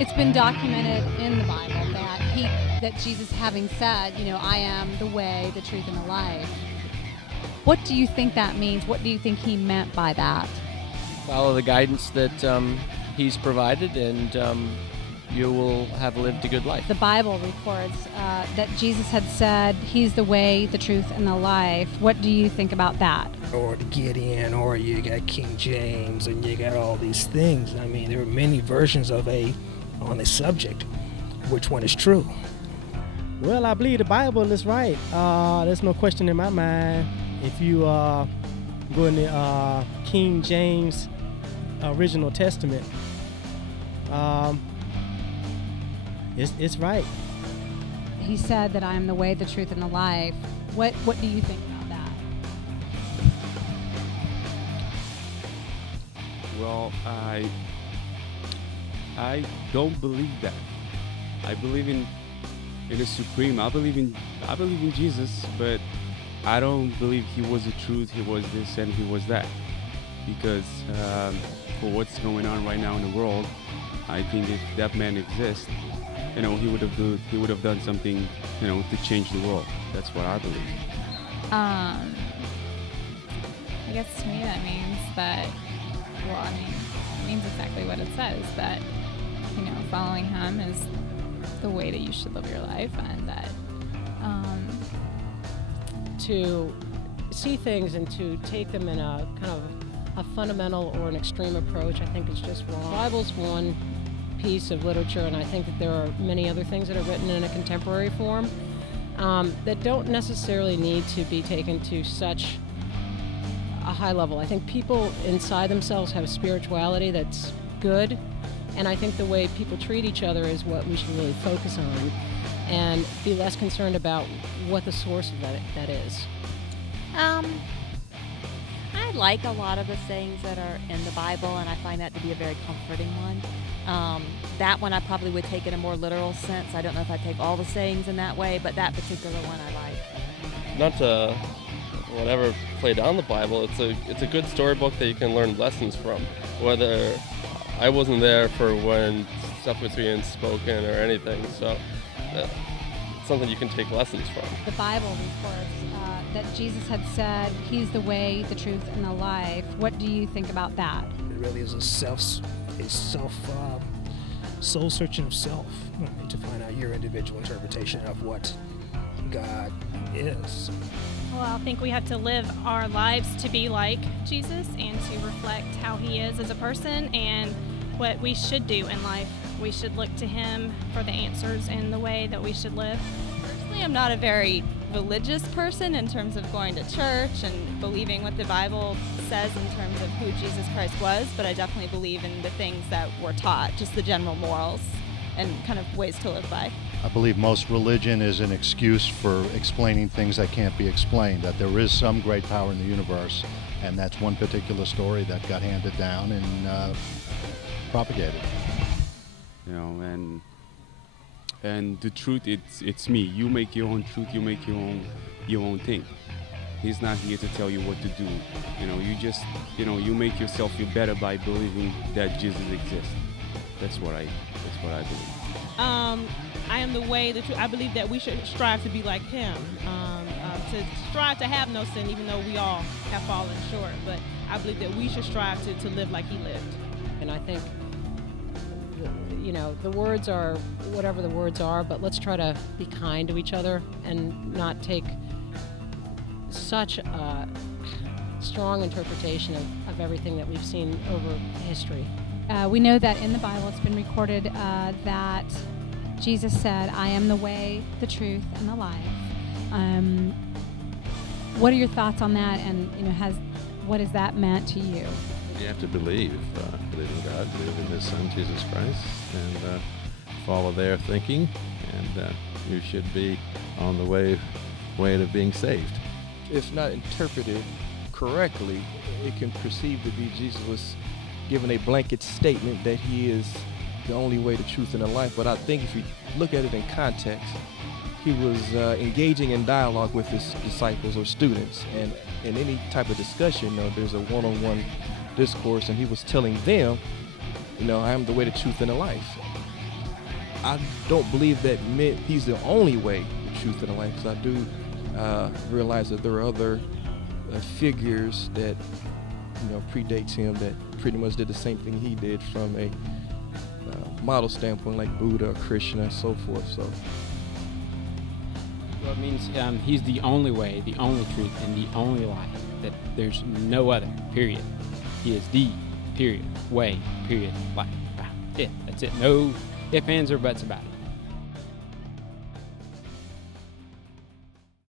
It's been documented in the Bible that Jesus, having said, I am the way, the truth, and the life. What do you think that means? What do you think he meant by that? Follow the guidance that he's provided, and you will have lived a good life. The Bible records that Jesus had said he's the way, the truth, and the life. What do you think about that? Or to get in, or you got King James, and you got all these things. I mean, there are many versions on the subject. Which one is true? Well, I believe the Bible is right. There's no question in my mind. If you go in the King James original Testament, it's right. He said that I am the way, the truth, and the life. What do you think about that? Well, I don't believe that. I believe in the Supreme. I believe in Jesus, but I don't believe he was the truth. He was this and he was that. Because for what's going on right now in the world, I think if that man exists, he would have done something, to change the world. That's what I believe. I guess to me that means that, it means exactly what it says, that, following him is the way that you should live your life, and that to see things and to take them in a kind of a fundamental or an extreme approach, I think is just wrong. The Bible's one piece of literature, and I think that there are many other things that are written in a contemporary form that don't necessarily need to be taken to such a high level. I think people inside themselves have spirituality that's good, and I think the way people treat each other is what we should really focus on and be less concerned about what the source of that is. I like a lot of the sayings that are in the Bible, and I find that to be a very comforting one. That one I probably would take in a more literal sense. I don't know if I take all the sayings in that way, but that particular one I like. Not to whatever play down the Bible, it's a good storybook that you can learn lessons from. Whether I wasn't there for when stuff was being spoken or anything, so it's something you can take lessons from. The Bible records that Jesus had said he's the way, the truth, and the life. What do you think about that? It really is a soul searching of self to find out your individual interpretation of what God is. Well, I think we have to live our lives to be like Jesus and to reflect how he is as a person and what we should do in life. We should look to him for the answers and the way that we should live. Personally, I'm not a very religious person in terms of going to church and believing what the Bible says in terms of who Jesus Christ was, but I definitely believe in the things that we're taught, just the general morals and kind of ways to live by. I believe most religion is an excuse for explaining things that can't be explained, that there is some great power in the universe, and that's one particular story that got handed down and propagated. And the truth, it's me. You make your own truth. You make your own thing. He's not here to tell you what to do. You make yourself feel better by believing that Jesus exists. That's what I believe. I am the way, the truth. I believe that we should strive to be like him, to strive to have no sin, even though we all have fallen short. But I believe that we should strive to live like he lived. And I think, the words are whatever the words are, but let's try to be kind to each other and not take such a strong interpretation of everything that we've seen over history. We know that in the Bible it's been recorded that Jesus said, I am the way, the truth, and the life. What are your thoughts on that, and what has that meant to you? You have to believe in God, believe in his son, Jesus Christ, and follow their thinking, and you should be on the way to being saved. If not interpreted correctly, it can perceive to be Jesus was given a blanket statement that he is the only way, the truth, and the life. But I think if you look at it in context, he was engaging in dialogue with his disciples or students, and in any type of discussion, there's a one-on-one discourse, and he was telling them, I am the way, the truth, and the life. I don't believe that meant he's the only way, the truth, and the life, because I do realize that there are other figures that predates him that pretty much did the same thing he did from a model standpoint, like Buddha, Krishna, and so forth. So, well, it means he's the only way, the only truth, and the only life. That there's no other. Period. He is the period way. Period life. Wow. Yeah, that's it. No ifs, ands, or buts about it.